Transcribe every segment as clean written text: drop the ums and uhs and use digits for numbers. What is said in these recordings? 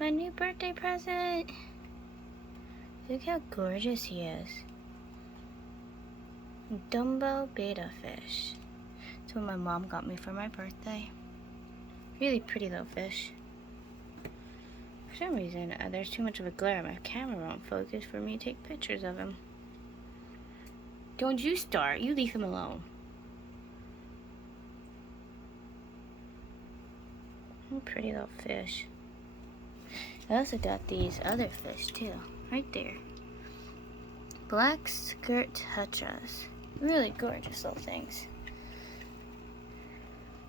My new birthday present. Look how gorgeous he is. Dumbo betta fish. That's what my mom got me for my birthday. Really pretty little fish. For some reason, there's too much of a glare. My camera won't focus for me to take pictures of him. Don't you start. You leave him alone. Pretty little fish. I also got these other fish too, right there. Black skirt tetras. Really gorgeous little things.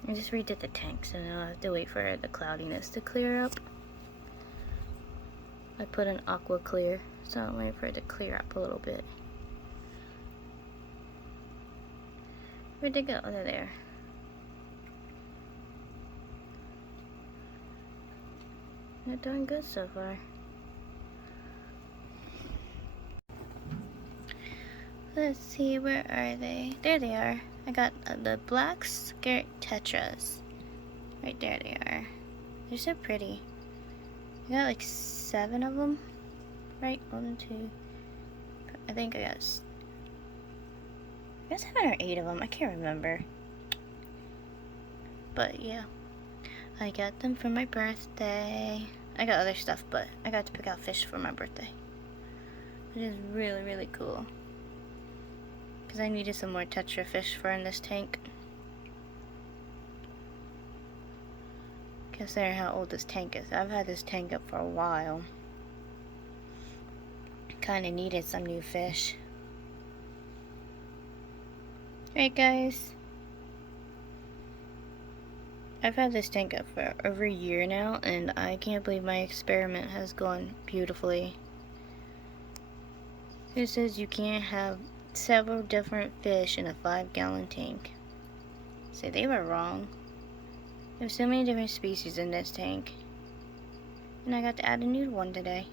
I just redid the tank, so now I have to wait for the cloudiness to clear up. I put an aqua clear, so I'm waiting for it to clear up a little bit. Where'd they go? Oh, they're there. They're doing good so far. Let's see, where are they? There they are. I got the black skirt tetras. Right there they are. They're so pretty. I got like 7 of them. Right? 1, 2. I think I got 7 or 8 of them. I can't remember. But yeah. I got them for my birthday. I got other stuff, but I got to pick out fish for my birthday. Which is really, really cool. Because I needed some more tetra fish for in this tank. Considering how old this tank is. I've had this tank up for a while. Kinda needed some new fish. Right, guys. I've had this tank up for over a year now, and I can't believe my experiment has gone beautifully. It says you can't have several different fish in a 5-gallon tank. So they were wrong. There's so many different species in this tank. And I got to add a new one today.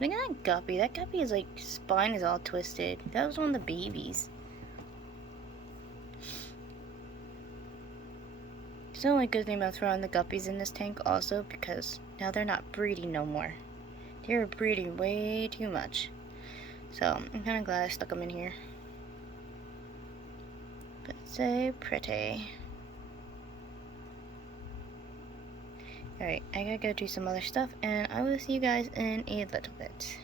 Look at that guppy. That guppy is like, spine is all twisted. That was one of the babies. It's the only good thing about throwing the guppies in this tank also, because now they're not breeding no more. They were breeding way too much. So I'm kind of glad I stuck them in here. But so pretty. Alright, I gotta go do some other stuff, and I will see you guys in a little bit.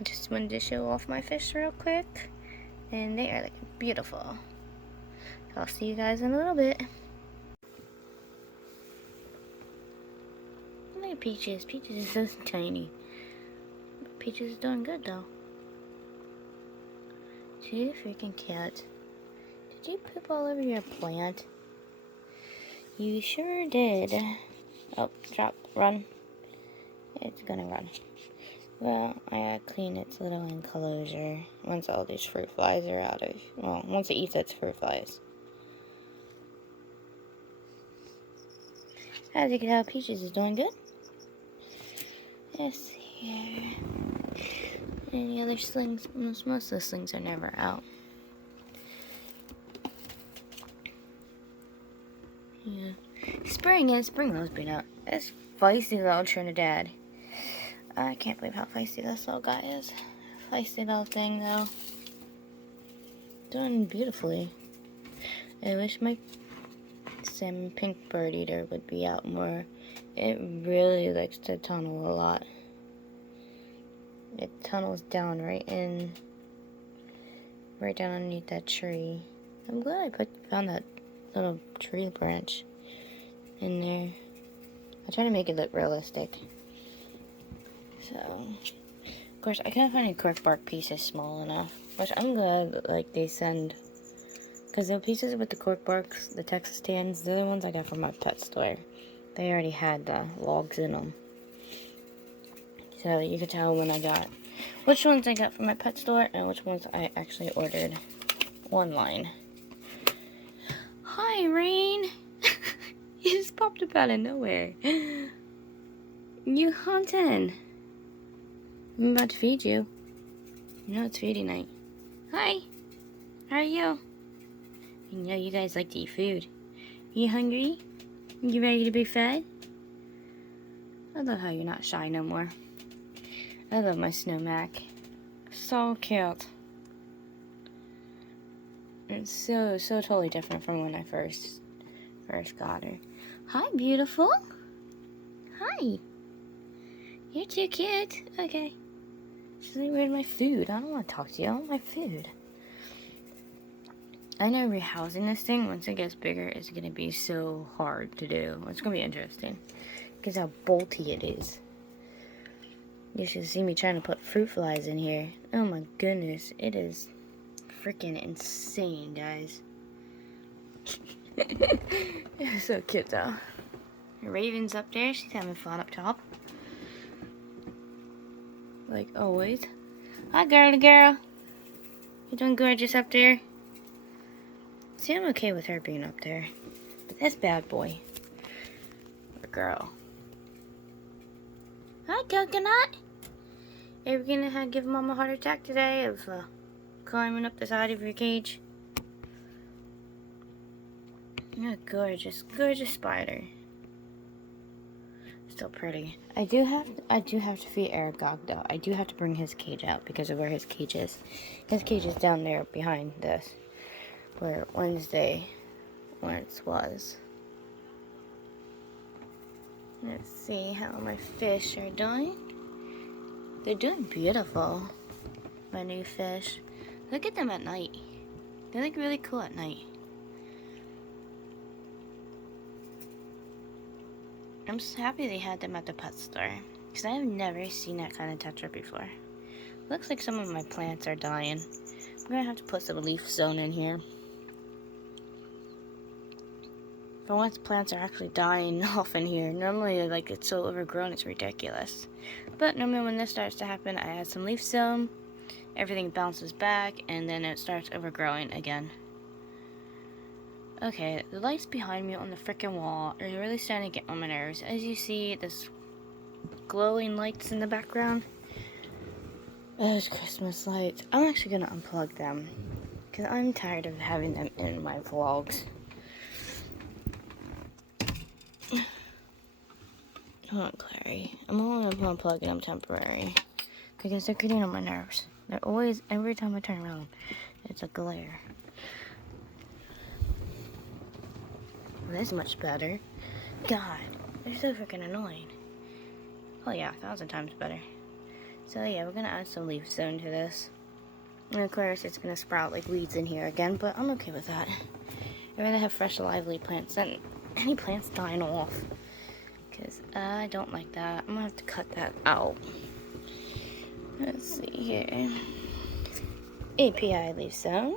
I just wanted to show off my fish real quick, and they are looking beautiful. So I'll see you guys in a little bit. Look at Peaches. Peaches is so tiny. Peaches is doing good though. Two freaking cats. Did you poop all over your plant? You sure did. Oh, drop, run. It's gonna run. Well, I gotta clean its little enclosure once all these fruit flies are out of, well, once it eats its fruit flies. As you can tell, Peaches is doing good. Yes, here. Any other slings? Most of the slings are never out. Yeah. Spring has been out. It's feisty little Trinidad. I can't believe how feisty this little guy is. Feisty little thing though. Doing beautifully. I wish my salmon pink bird eater would be out more. It really likes to tunnel a lot. It tunnels down right down underneath that tree. I'm glad I found that little tree branch in there. I try to make it look realistic. So, of course, I couldn't find any cork bark pieces small enough. Which I'm glad, like, they send. Because the pieces with the cork barks, the Texas tans, the other ones I got from my pet store. They already had the logs in them. So you could tell when I got which ones I got from my pet store and which ones I actually ordered online. Hi, Rain. You just popped up out of nowhere. You hunting? I'm about to feed you. You know it's feeding night. Hi. How are you? I know you guys like to eat food. You hungry? You ready to be fed? I love how you're not shy no more. I love my Snow Mac. So cute. It's so totally different from when I first got her. Hi, beautiful. Hi. You're too cute. Okay. She's like, where's my food? I don't want to talk to you. I want my food. I know rehousing this thing, once it gets bigger, is going to be so hard to do. It's going to be interesting. Because how bolty it is. You should see me trying to put fruit flies in here. Oh my goodness. It is freaking insane, guys. It's so cute, though. Raven's up there. She's having fun up top. Like always. Hi, girly girl. You doing gorgeous up there? See, I'm okay with her being up there. But this bad boy. Or girl. Hi, Coconut. Are you gonna give Mom a heart attack today of climbing up the side of your cage? You're a gorgeous, gorgeous spider. Still pretty. I do have to feed Aragog though. I do have to bring his cage out because of where his cage is. His cage is down there behind this, where Wednesday once was. Let's see how my fish are doing. They're doing beautiful. My new fish. Look at them at night. They look really cool at night. I'm just happy they had them at the pet store, because I have never seen that kind of tetra before. Looks like some of my plants are dying. I'm gonna have to put some leaf zone in here. For once, plants are actually dying off in here. Normally, like, it's so overgrown, it's ridiculous. But normally when this starts to happen, I add some leaf zone, everything bounces back, and then it starts overgrowing again. Okay, the lights behind me on the freaking wall are really starting to get on my nerves. As you see, this glowing lights in the background. Those Christmas lights. I'm actually gonna unplug them, because I'm tired of having them in my vlogs. Hold on, Clary. I'm only unplugging them temporary, because they're getting on my nerves. They're always, every time I turn around, it's a glare. This is much better. God, they're so freaking annoying. Oh yeah, 1,000 times better. So yeah, we're gonna add some leaf zone to this. And of course, it's gonna sprout like weeds in here again, but I'm okay with that. I'd rather have fresh, lively plants than any plants dying off. Because I don't like that. I'm gonna have to cut that out. Let's see here. API leaf zone.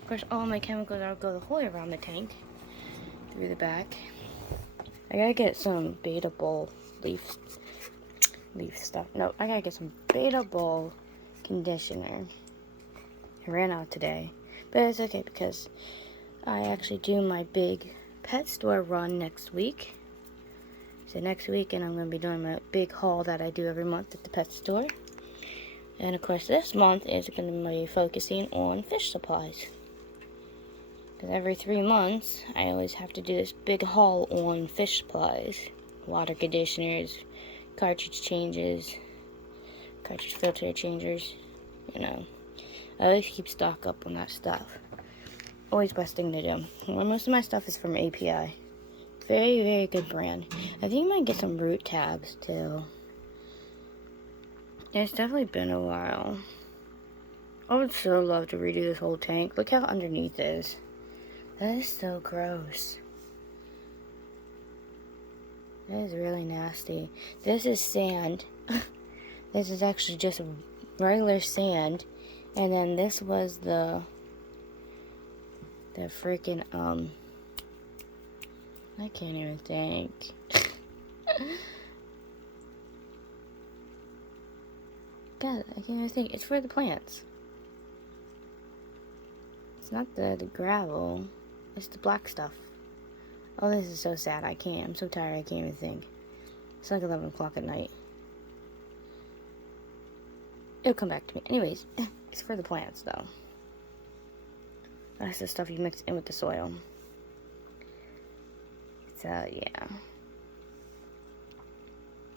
Of course, all my chemicals are go the whole way around the tank. Through the back. I gotta get some beta bowl leaf stuff. No, I gotta get some beta bowl conditioner. I ran out today, but it's okay because I actually do my big pet store run next week. So next weekend I'm gonna be doing my big haul that I do every month at the pet store. And of course this month is gonna be focusing on fish supplies. Because every 3 months, I always have to do this big haul on fish supplies. Water conditioners, cartridge changes, cartridge filter changers, you know. I always keep stock up on that stuff. Always best thing to do. Well, most of my stuff is from API. Very, very good brand. I think I might get some root tabs, too. It's definitely been a while. I would so love to redo this whole tank. Look how underneath it is. That is so gross. That is really nasty. This is sand. This is actually just regular sand. And then this was the freaking, I can't even think. God, I can't even think. It's for the plants. It's not the gravel. It's the black stuff. Oh, this is so sad. I can't. I'm so tired. I can't even think. It's like 11 o'clock at night. It'll come back to me. Anyways, it's for the plants, though. That's the stuff you mix in with the soil. So, yeah.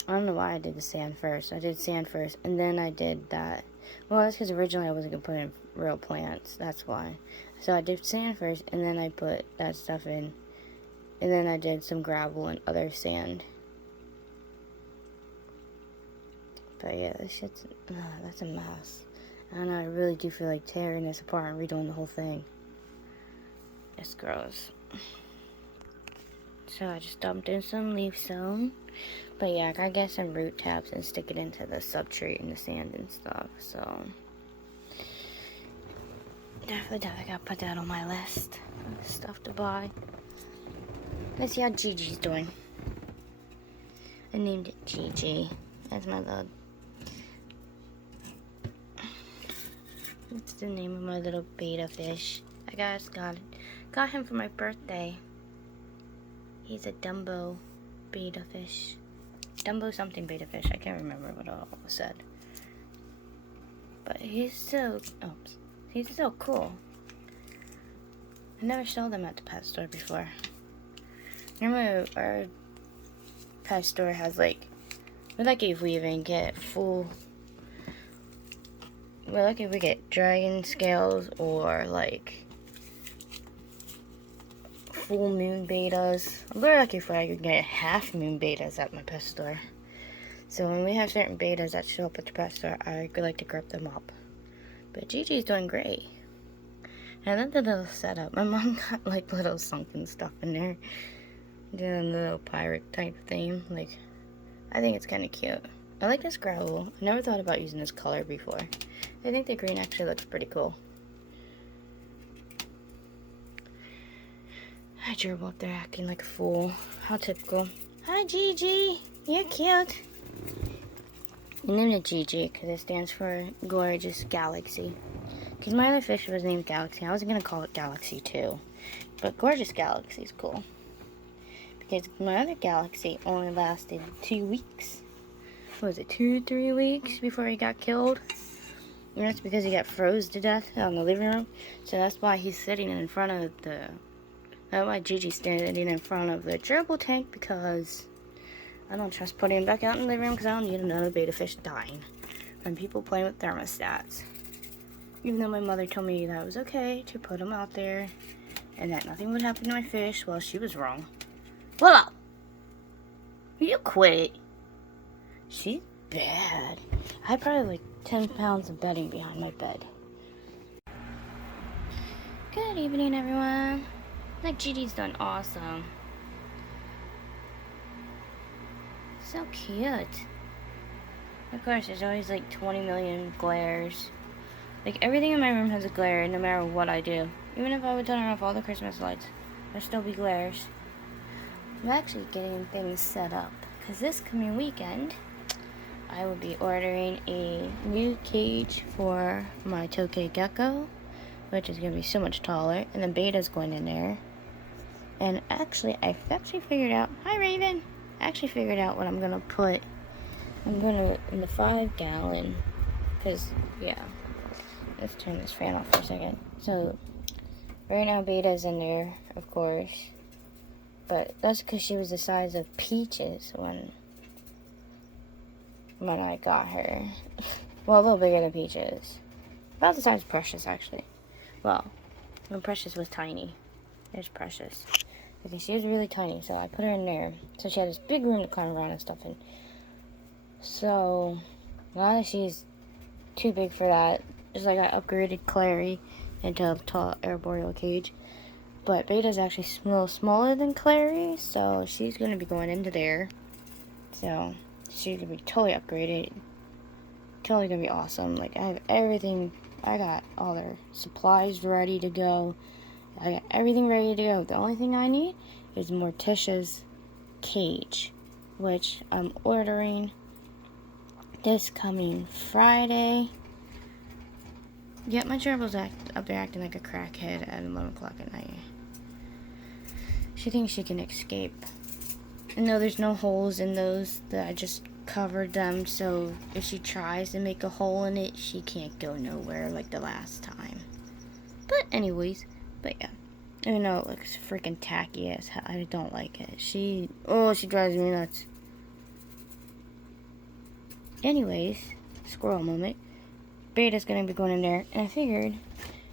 I don't know why I did the sand first. I did sand first, and then I did that. Well, that's because originally I wasn't going to put in real plants. That's why. So I did sand first, and then I put that stuff in. And then I did some gravel and other sand. But yeah, this shit's... that's a mess. I don't know, I really do feel like tearing this apart and redoing the whole thing. It's gross. So I just dumped in some leaf sown. But yeah, I gotta get some root tabs and stick it into the substrate and the sand and stuff. So definitely gotta put that on my list of stuff to buy. Let's see how Gigi's doing. I named it Gigi. That's my little... That's the name of my little betta fish. I got him for my birthday. He's a Dumbo betta fish. Dumbo something betta fish. I can't remember what all was said. But he's so cool. I never saw them at the pet store before. Remember our pet store has like, we're lucky if we even get full. We're lucky if we get dragon scales or like full moon betas. I'm very lucky if I could get half moon betas at my pet store. So when we have certain betas that show up at the pet store, I like to grab them up. But Gigi's doing great. And I love the little setup. My mom got like little sunken stuff in there. Doing a little pirate type theme. Like, I think it's kind of cute. I like this gravel. I never thought about using this color before. I think the green actually looks pretty cool. Hi, Gerbil up there acting like a fool. How typical. Hi, Gigi. You're cute. I named it Gigi because it stands for Gorgeous Galaxy. Because my other fish was named Galaxy. I was going to call it Galaxy too. But Gorgeous Galaxy is cool. Because my other Galaxy only lasted 2 weeks. What was it, 2-3 weeks before he got killed? And that's because he got froze to death out in the living room. So that's why he's sitting in front of the... That's why Gigi's standing in front of the gerbil tank, because I don't trust putting him back out in the living room because I don't need another betta fish dying from people playing with thermostats. Even though my mother told me that it was okay to put him out there and that nothing would happen to my fish, well, she was wrong. Willow! You quit. She's bad. I had probably like 10 pounds of bedding behind my bed. Good evening, everyone. Like, Gigi's done awesome. So cute. Of course, there's always like 20 million glares. Like, everything in my room has a glare no matter what I do. Even if I would turn off all the Christmas lights, there'd still be glares. I'm actually getting things set up, because this coming weekend, I will be ordering a new cage for my Tokay gecko, which is going to be so much taller, and the beta's going in there. And actually, I've actually figured out, hi Raven, I actually figured out what I'm going to put. I'm going to, in the 5-gallon, because, yeah, let's turn this fan off for a second. So, right now beta's in there, of course, but that's because she was the size of Peaches when I got her. Well, a little bigger than Peaches. About the size of Precious, actually. Well, when Precious was tiny. There's Precious. Okay, she was really tiny, so I put her in there. So she had this big room to climb around and stuff in. So, now that she's too big for that, just like I upgraded Clary into a tall arboreal cage. But Beta's actually a little smaller than Clary, so she's going to be going into there. So, she's going to be totally upgraded. Totally going to be awesome. Like, I have everything. I got all their supplies ready to go. I got everything ready to go. The only thing I need is Morticia's cage, which I'm ordering this coming Friday. Yep, my gerbil's up there acting like a crackhead at 11 o'clock at night. She thinks she can escape. And no, there's no holes in those. That I just covered them, so if she tries to make a hole in it, she can't go nowhere like the last time. But anyways, but yeah. I know it looks freaking tacky as hell. I don't like it. She drives me nuts. anyways, squirrel moment. Beta's gonna be going in there, and I figured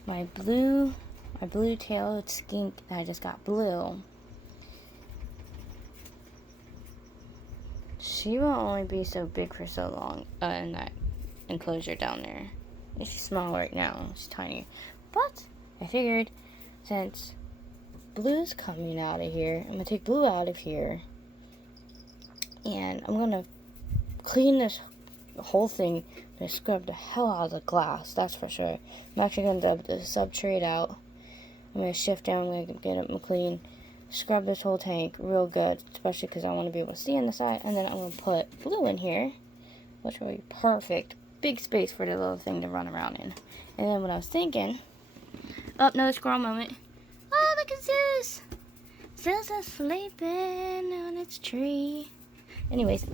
my blue-tailed skink that I just got blue, she will only be so big for so long in that enclosure down there. She's small right now, she's tiny. But I figured since Blue's coming out of here, I'm gonna take Blue out of here, and I'm gonna clean this whole thing. I'm gonna scrub the hell out of the glass, that's for sure. I'm actually gonna dub the substrate out. I'm gonna shift down, I'm gonna get it clean, scrub this whole tank real good, especially because I want to be able to see on the side. And then I'm gonna put Blue in here, which will be perfect. Big space for the little thing to run around in. And then what I was thinking, oh, another squirrel moment. Oh, look at Zeus! Zeus is sleeping on its tree. Anyways,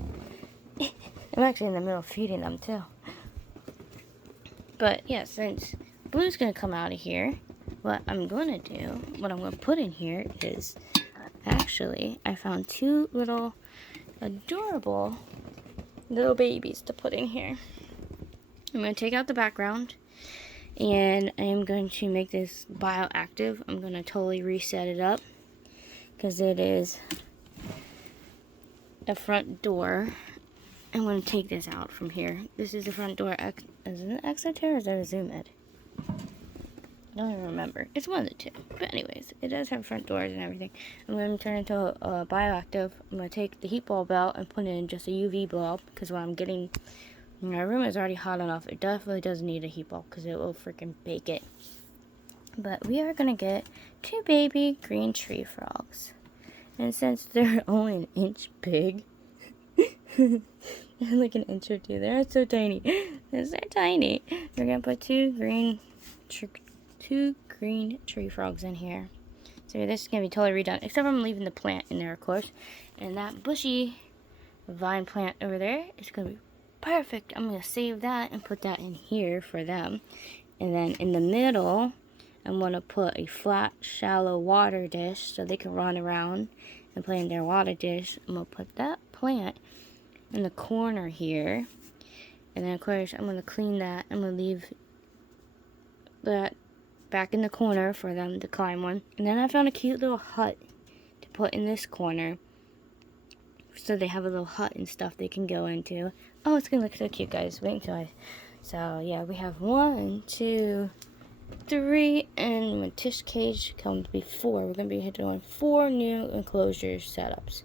I'm actually in the middle of feeding them too. But yeah, since Blue's gonna come out of here, what I'm gonna put in here is, actually, I found two little adorable little babies to put in here. I'm going to take out the background, and I am going to make this bioactive. I'm going to totally reset it up, because it is a front door. I'm going to take this out from here. This is the front door. Is it an exit or is it a zoom in? I don't even remember. It's one of the two. But anyways, it does have front doors and everything. I'm going to turn it into a bioactive. I'm going to take the heat bulb out and put in just a UV bulb, because what I'm getting, my room is already hot enough. It definitely doesn't need a heat bulb, because it will freaking bake it. But we are going to get two baby green tree frogs. And since they're only an inch big, like an inch or two, they're so tiny. They're tiny. We're going to put two green tree frogs in here. So this is going to be totally redone, except I'm leaving the plant in there, of course. And that bushy vine plant over there is going to be perfect. I'm going to save that and put that in here for them. And then in the middle, I'm going to put a flat, shallow water dish so they can run around and play in their water dish. I'm going to put that plant in the corner here. And then, of course, I'm going to clean that. I'm going to leave that back in the corner for them to climb on. And then I found a cute little hut to put in this corner, so they have a little hut and stuff they can go into. Oh, it's gonna look so cute, guys. Wait until I... So yeah, we have 1, 2, 3, and when Tish Cage comes be 4, we're gonna be doing 4 new enclosure setups.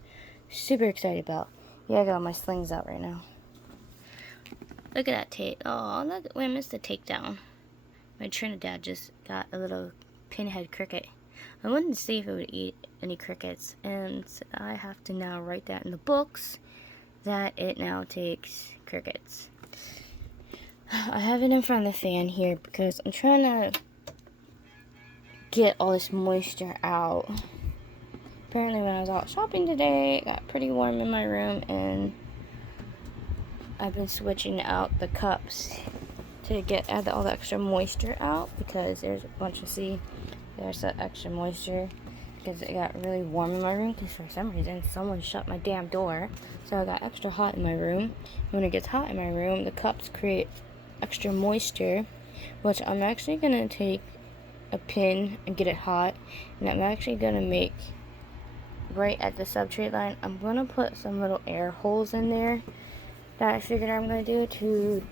Super excited about. Yeah, I got my slings out right now. Look at that take. Oh, look, I missed the takedown. My Trinidad just got a little pinhead cricket. I wanted to see if it would eat any crickets, and I have to now write that in the books that it now takes crickets. I have it in front of the fan here because I'm trying to get all this moisture out. Apparently when I was out shopping today, it got pretty warm in my room, and I've been switching out the cups to add all the extra moisture out, because there's a bunch of, there's that extra moisture, because it got really warm in my room, because for some reason someone shut my damn door, so I got extra hot in my room. When it gets hot in my room, the cups create extra moisture, which I'm actually going to take a pin and get it hot, and I'm actually going to make, right at the substrate line, I'm going to put some little air holes in there that I figured I'm going to do to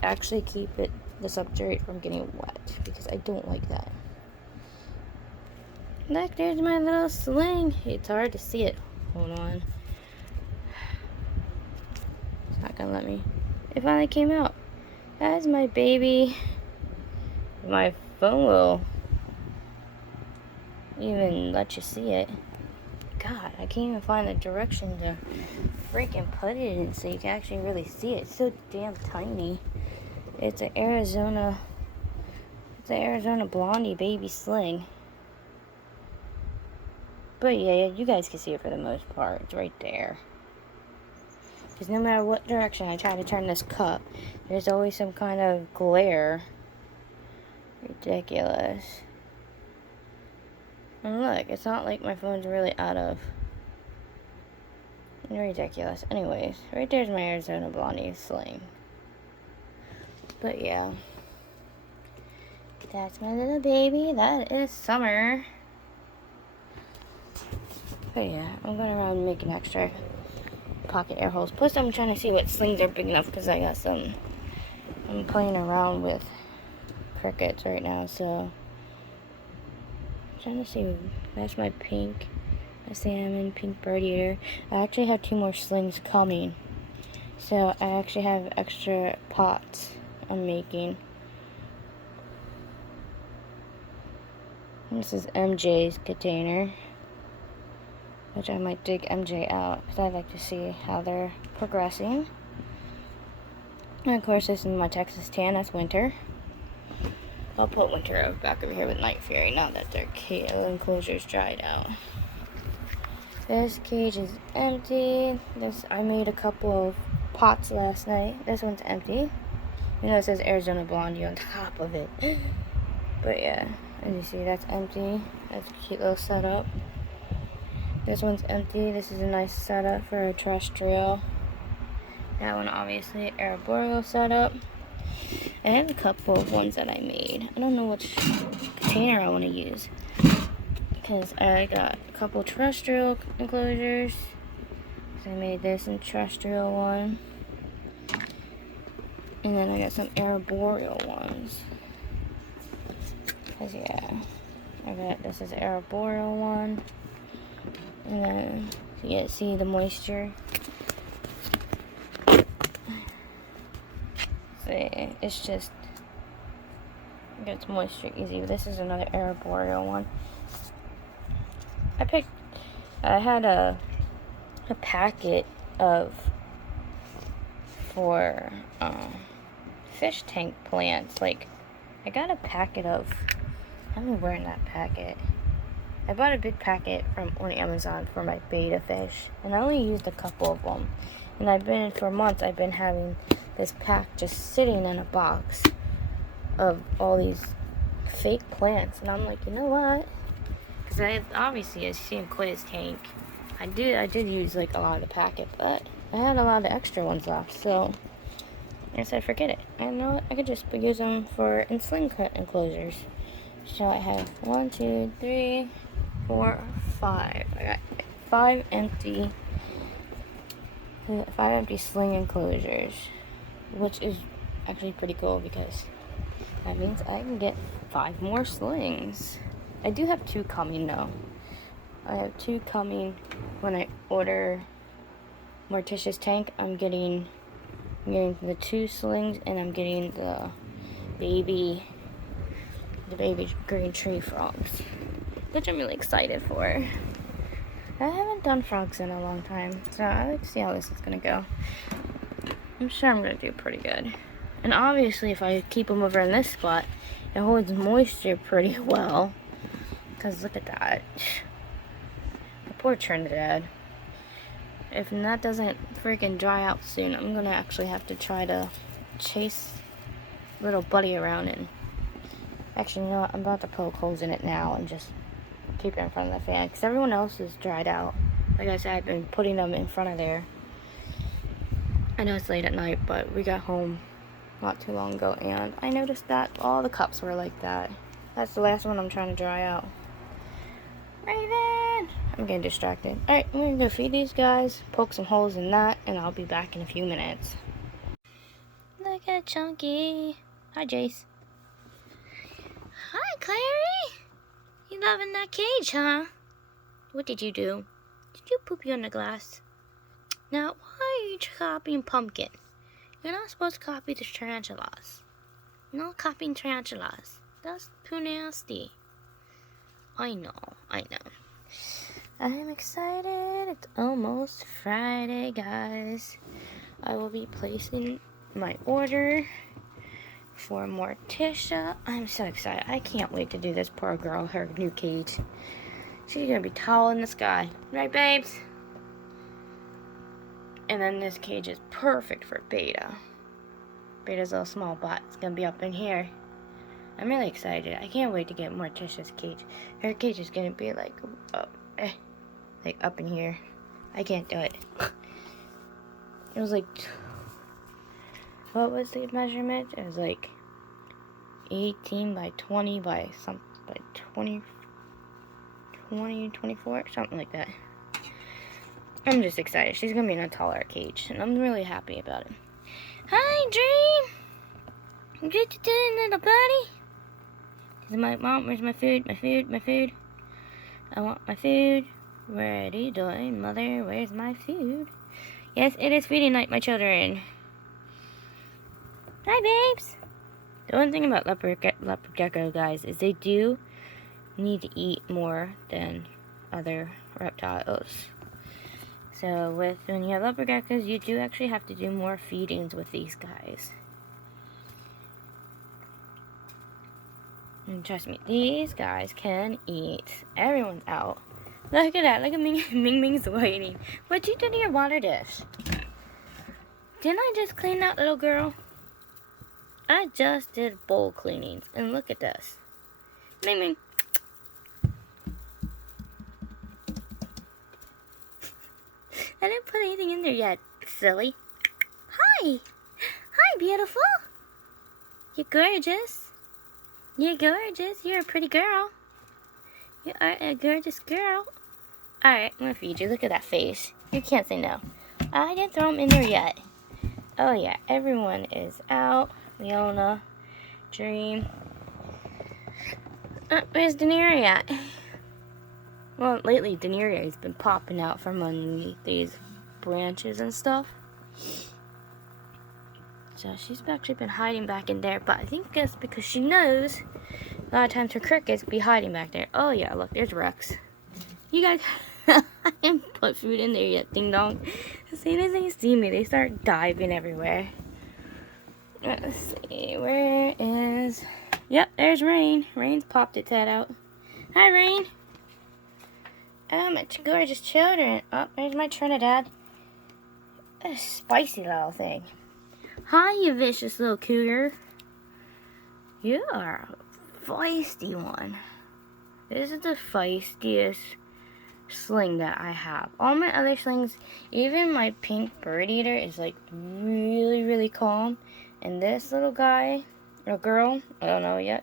actually keep the substrate from getting wet, because I don't like that. Look, there's my little sling. It's hard to see it. Hold on. It's not gonna let me. It finally came out. That is my baby. My phone will even let you see it. God, I can't even find the direction to freaking put it in so you can actually really see it. It's so damn tiny. It's an Arizona Blondie baby sling. But yeah, you guys can see it for the most part. It's right there. Because no matter what direction I try to turn this cup, there's always some kind of glare. Ridiculous. And look, it's not like my phone's really out of... ridiculous. Anyways, right there's my Arizona Blondie sling. But yeah, that's my little baby. That is Summer. But yeah, I'm going around making extra pocket air holes. Plus, I'm trying to see what slings are big enough because I got some. I'm playing around with crickets right now, so I'm trying to see. That's my pink, a salmon, pink bird eater. I actually have 2 more slings coming, so I actually have extra pots I'm making. This is MJ's container, which I might dig MJ out because I'd like to see how they're progressing. And of course, this is my Texas tan. That's Winter. I'll put Winter back over here with Night Fury now that their enclosure's dried out. This cage is empty. I made a couple of pots last night. This one's empty. You know, it says Arizona Blondie on top of it. But yeah, as you see, that's empty. That's a cute little setup. This one's empty. This is a nice setup for a terrestrial. That one, obviously, arboreal setup. I have a couple of ones that I made. I don't know which container I want to use, because I got a couple terrestrial enclosures. So I made this in terrestrial one. And then I got some arboreal ones. Cause yeah, this is arboreal one. And then you get to see the moisture. See, it's just it gets moisture easy. This is another arboreal one. I had a packet for fish tank plants. Like, I got a packet of, I don't know where in that packet. I bought a big packet on Amazon for my betta fish, and I only used a couple of them. And for months, I've been having this pack just sitting in a box of all these fake plants. And I'm like, you know what? Because I see him quit his tank. I did use like a lot of the packet, but I had a lot of extra ones left, so I said forget it. I know what? I could just use them for sling cut enclosures. So I have 1, 2, 3, 4, 5. I got 5 empty sling enclosures, which is actually pretty cool because that means I can get 5 more slings. I do have 2 coming though. I have 2 coming when I order Morticia's tank. I'm getting the 2 slings, and I'm getting the baby green tree frogs, which I'm really excited for. I haven't done frogs in a long time, so I like to see how this is gonna go. I'm sure I'm gonna do pretty good. And obviously, if I keep them over in this spot, it holds moisture pretty well. Because look at that. The poor Trinidad. If that doesn't freaking dry out soon, I'm gonna actually have to try to chase little buddy around. And actually, you know what? I'm about to poke holes in it now and just keep it in front of the fan. Because everyone else is dried out. Like I said, I've been putting them in front of there. I know it's late at night, but we got home not too long ago, and I noticed that all the cups were like that. That's the last one I'm trying to dry out. Raven! I'm getting distracted. Alright, I'm gonna go feed these guys, poke some holes in that, and I'll be back in a few minutes. Look at Chunky. Hi, Jace. Hi, Clary. You loving that cage, huh? What did you do? Did you poop you on the glass? Now, why are you copying Pumpkin? You're not supposed to copy the tarantulas. You're not copying tarantulas. That's too nasty. I know. I'm excited. It's almost Friday, guys. I will be placing my order for Morticia. I'm so excited. I can't wait to do this poor girl, her new cage. She's gonna be tall in the sky. Right, babes? And then this cage is perfect for Betta. Betta's little small butt. It's gonna be up in here. I'm really excited. I can't wait to get Morticia's cage. Her cage is gonna be like up in here. I can't do it. It was like, what was the measurement? It was like 18 by 20 by 20, 24, something like that. I'm just excited. She's gonna be in a taller cage, and I'm really happy about it. Hi, Dream! What you doing, little buddy? Is my mom? Where's my food? My food? My food? I want my food. What are you doing, mother? Where's my food? Yes, it is feeding night, my children. Hi, babes. The one thing about leopard gecko, guys, is they do need to eat more than other reptiles. So when you have leopard geckos, you do actually have to do more feedings with these guys. And trust me, these guys can eat. Everyone's out. Look at that. Look at Ming. Ming's waiting. What you do to your water dish? Didn't I just clean that little girl? I just did bowl cleanings. And look at this. Ming. I didn't put anything in there yet, silly. Hi. Hi, beautiful. You're gorgeous. You're gorgeous. You're a pretty girl. You are a gorgeous girl. Alright, I'm gonna feed you. Look at that face. You can't say no. I didn't throw them in there yet. Oh yeah, everyone is out. Leona, Dream. Where's Daenerys at? Well, lately Daenerys has been popping out from underneath these branches and stuff. So she's actually been hiding back in there, but I think that's because she knows a lot of times her crickets be hiding back there. Oh yeah, look, there's Rex. You guys, I didn't put food in there yet, ding dong. As soon as they see me, they start diving everywhere. Let's see, where is... Yep, there's Rain. Rain's popped its head out. Hi, Rain. Oh, my gorgeous children. Oh, there's my Trinidad. A spicy little thing. Hi, you vicious little cougar. You are a feisty one. This is the feistiest sling that I have. All my other slings, even my pink bird eater, is like really, really calm. And this little guy, or girl, I don't know yet.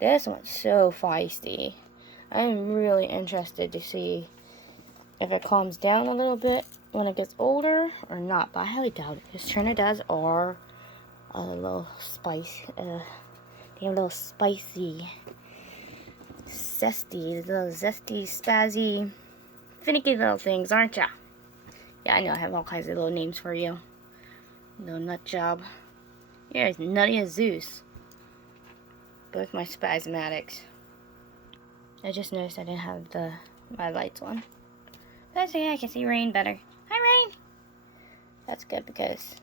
This one's so feisty. I'm really interested to see if it calms down a little bit when it gets older or not. But I highly doubt it, because Trinidads are a little spicy. They're a little spicy, zesty, little zesty, spazzy, finicky little things, aren't ya? Yeah, I know I have all kinds of little names for you. Little nut job. You're as nutty as Zeus. Both my spasmatics. I just noticed I didn't have my lights on. That's okay, I can see Rain better. Hi, Rain! That's good because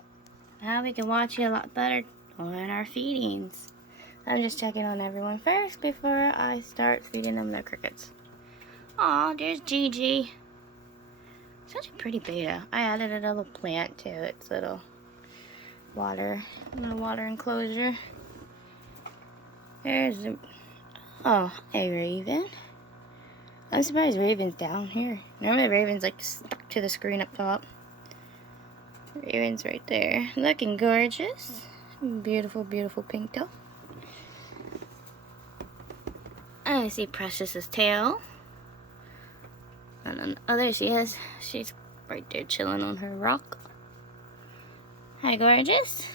now we can watch you a lot better on our feedings. I'm just checking on everyone first before I start feeding them their crickets. Aw, there's Gigi. Such a pretty beta. I added a little plant to its little water enclosure. There's oh, hey Raven. I'm surprised Raven's down here. Normally Raven's like stuck to the screen up top. Raven's right there. Looking gorgeous. Beautiful, beautiful pink tail. I see Precious's tail. And then, oh, there she is. She's right there chilling on her rock. Hi, gorgeous.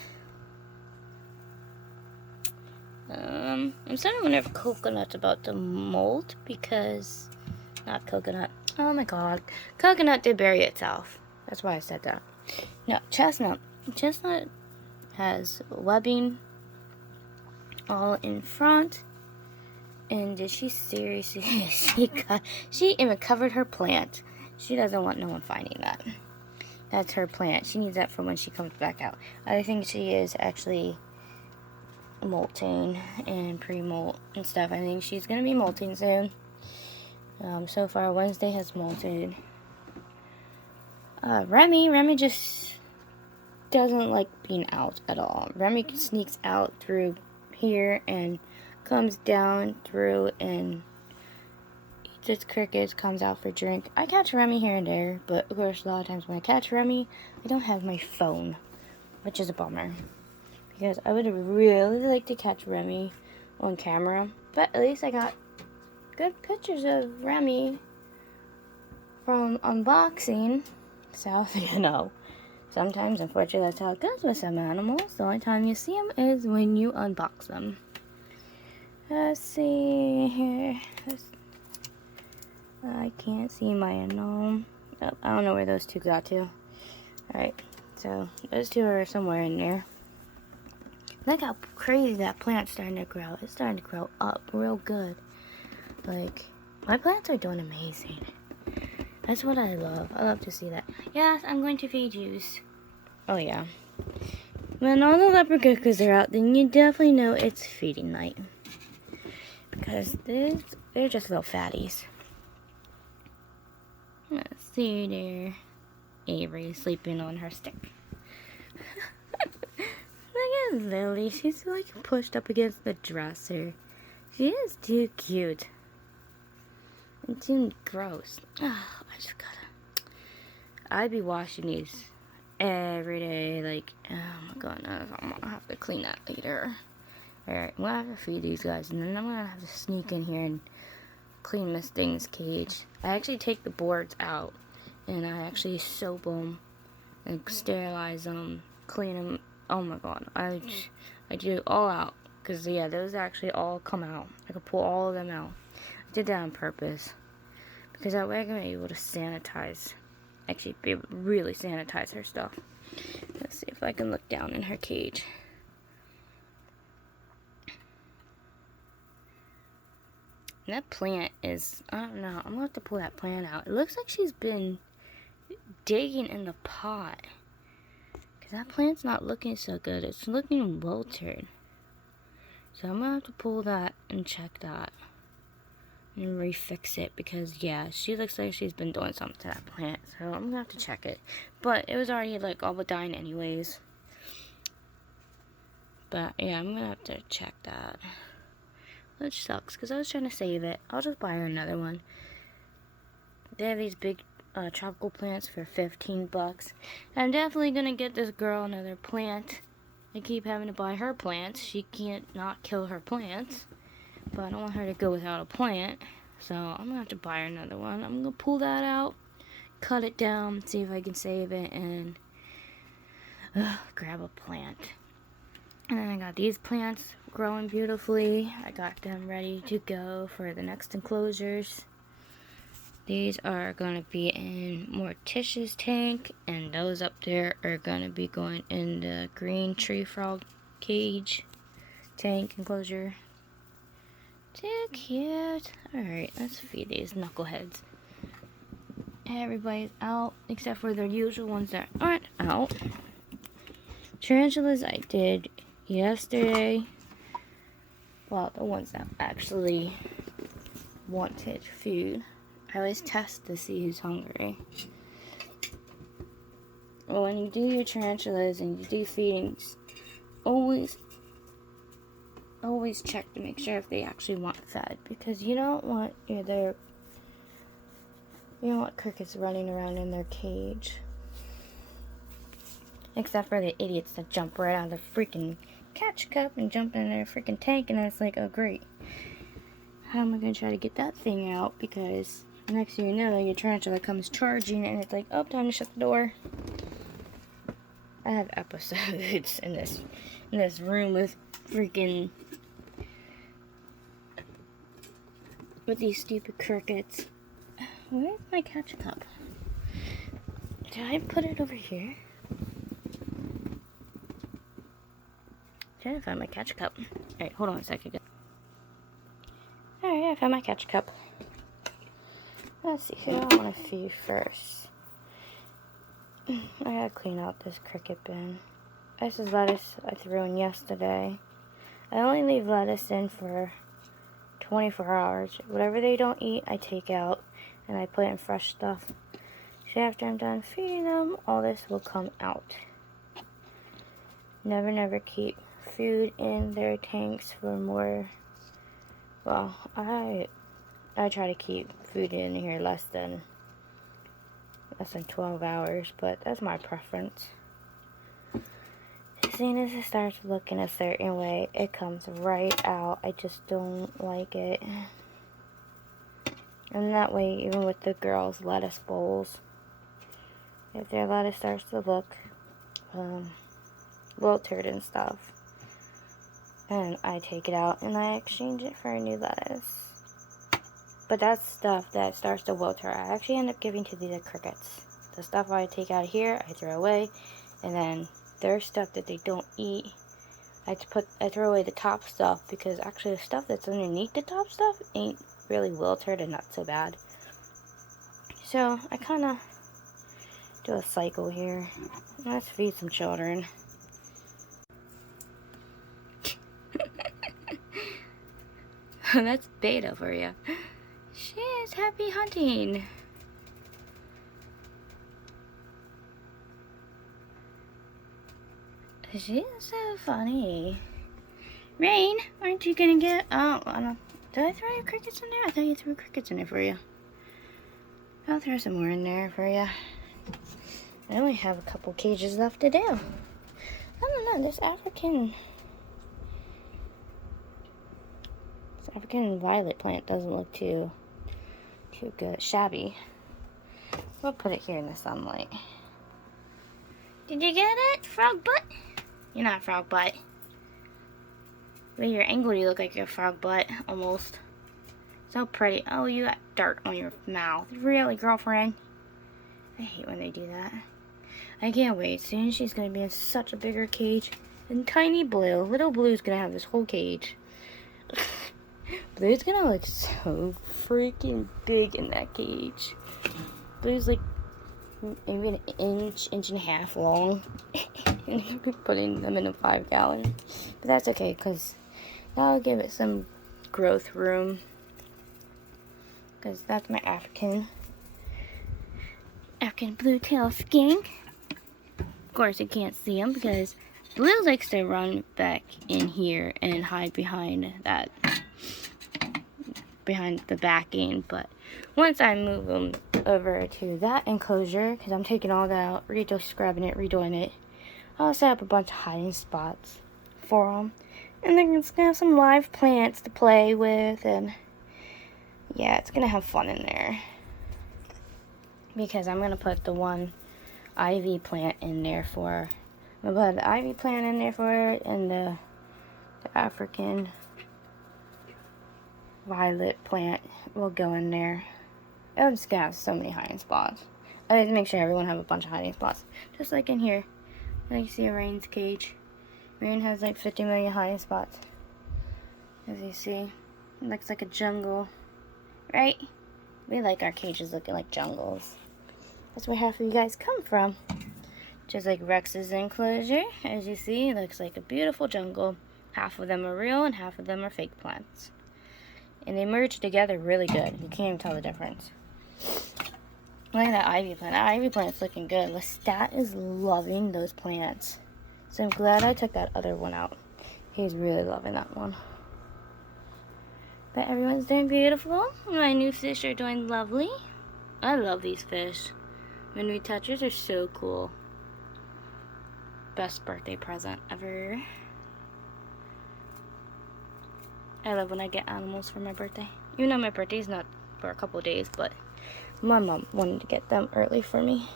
I'm starting to wonder if Coconut's about to molt because... Not Coconut. Oh my god. Coconut did bury itself. That's why I said that. No, Chestnut. Chestnut has webbing all in front. And did she seriously... she even covered her plant. She doesn't want no one finding that. That's her plant. She needs that for when she comes back out. I think she is actually molting and pre-molt and stuff. I think she's going to be molting soon. So far, Wednesday has molted. Remy just doesn't like being out at all. Remy sneaks out through here and comes down through and its crickets, comes out for drink. I catch Remy here and there, but of course a lot of times when I catch Remy, I don't have my phone, which is a bummer. Because I would really like to catch Remy on camera, but at least I got good pictures of Remy from unboxing. So, you know, sometimes, unfortunately, that's how it goes with some animals. The only time you see them is when you unbox them. Let's see here. I can't see my gnome. Oh, I don't know where those two got to. Alright, so those two are somewhere in there. Look how crazy that plant's starting to grow. It's starting to grow up real good. Like, my plants are doing amazing. That's what I love. I love to see that. Yes, I'm going to feed yous. Oh, yeah. When all the leopard geckos are out, then you definitely know it's feeding night. Because they're just little fatties. Let's see there. Avery sleeping on her stick. Look at Lily. She's like pushed up against the dresser. She is too cute. And too gross. Oh, I'd be washing these every day. Like, oh my goodness, I'm gonna have to clean that later. Alright, I'm gonna have to feed these guys, and then I'm gonna have to sneak in here and clean Miss Thing's cage. I actually take the boards out, and I actually soap them, and sterilize them, clean them. Oh my god, I do it all out. Because, yeah, those actually all come out. I could pull all of them out. I did that on purpose. Because that way I can be able to sanitize. Actually, be able to really sanitize her stuff. Let's see if I can look down in her cage. And that plant is, I don't know, I'm going to have to pull that plant out. It looks like she's been digging in the pot. Because that plant's not looking so good. It's looking wilted. So I'm going to have to pull that and check that. And refix it. Because, yeah, she looks like she's been doing something to that plant. So I'm going to have to check it. But it was already, like, all but dying anyways. But, yeah, I'm going to have to check that. Which sucks. Because I was trying to save it. I'll just buy her another one. They have these big tropical plants for $15. I'm definitely going to get this girl another plant. I keep having to buy her plants. She can't not kill her plants. But I don't want her to go without a plant. So I'm going to have to buy her another one. I'm going to pull that out, cut it down, see if I can save it, and grab a plant. And then I got these plants growing beautifully. I got them ready to go for the next enclosures. These are going to be in Morticia's tank, and those up there are going to be going in the green tree frog cage tank enclosure. Too cute. Alright, let's feed these knuckleheads. Everybody's out, except for the usual ones that aren't out. Tarantulas I did yesterday. Well, the ones that actually wanted food. I always test to see who's hungry. Well, when you do your tarantulas and you do feedings, always check to make sure if they actually want fed, because you don't want crickets running around in their cage. Except for the idiots that jump right out of the freaking catch cup and jump in their freaking tank, and then it's like, oh great, how am I going to try to get that thing out? Because next thing you know, your tarantula comes charging, and it's like, oh, time to shut the door. I have episodes in this room with freaking with these stupid crickets. Where's my catch cup? Did I put it over here? Trying to find my catch cup. Alright, hold on a second. Alright, I found my catch cup. Let's see, who do I want to feed first? I gotta clean out this cricket bin. This is lettuce I threw in yesterday. I only leave lettuce in for 24 hours. Whatever they don't eat, I take out and I put in fresh stuff. So after I'm done feeding them, all this will come out. Never keep food in their tanks for more. Well, I try to keep food in here less than 12 hours, but that's my preference. As soon as it starts looking a certain way, it comes right out. I just don't like it. And that way, even with the girls' lettuce bowls, if their lettuce starts to look wilted and stuff, and I take it out and I exchange it for a new lettuce. But that's stuff that starts to wilter. I actually end up giving to these crickets. The stuff I take out of here, I throw away, and then there's stuff that they don't eat. I throw away the top stuff because actually the stuff that's underneath the top stuff ain't really wilted and not so bad. So I kind of do a cycle here. Let's feed some children. That's Beta for you. She is happy hunting. She is so funny. Rain, aren't you gonna get... Oh, I don't... Did I throw your crickets in there? I thought you threw crickets in there for you. I'll throw some more in there for you. I only have a couple cages left to do. I don't know, this African violet plant doesn't look too good, shabby. We'll put it here in the sunlight. Did you get it, frog butt? You're not frog butt. The way you're angled, you look like a frog butt, almost. So pretty. Oh, you got dirt on your mouth. Really, girlfriend? I hate when they do that. I can't wait. Soon she's going to be in such a bigger cage. And tiny Blue. Little Blue's going to have this whole cage. Blue's going to look so freaking big in that cage. Blue's like maybe an inch and a half long. And we're putting them in a 5-gallon. But that's okay, because that'll give it some growth room. Because that's my African blue-tailed skink. Of course, I can't see him because Blue likes to run back in here and hide behind the backing. But once I move him over to that enclosure, because I'm taking all that out, scrubbing it, redoing it, I'll set up a bunch of hiding spots for them. And they're just going to have some live plants to play with, and yeah, it's going to have fun in there. Because I'm going to put the one ivy plant in there for, I'm going to put the ivy plant in there for it, and the African violet plant will go in there. I'm just going to have so many hiding spots. I have to make sure everyone have a bunch of hiding spots. Just like in here. Like you see Rain's cage. Rain has like 50 million hiding spots. As you see, it looks like a jungle. Right? We like our cages looking like jungles. That's where half of you guys come from. Just like Rex's enclosure. As you see, it looks like a beautiful jungle. Half of them are real and half of them are fake plants. And they merge together really good. You can't even tell the difference. Look at that ivy plant. That ivy plant's looking good. Lestat is loving those plants. So I'm glad I took that other one out. He's really loving that one. But everyone's doing beautiful. My new fish are doing lovely. I love these fish. My new touchers are so cool. Best birthday present ever. I love when I get animals for my birthday. Even though my birthday's not for a couple days, but my mom wanted to get them early for me.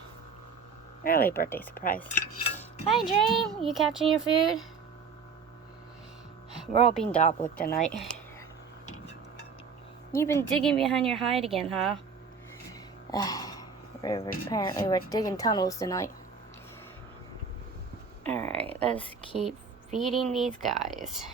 Early birthday surprise. Hi, Dream. You catching your food? We're all being dog licked tonight. You've been digging behind your hide again, huh? Apparently we're digging tunnels tonight. Alright, let's keep feeding these guys.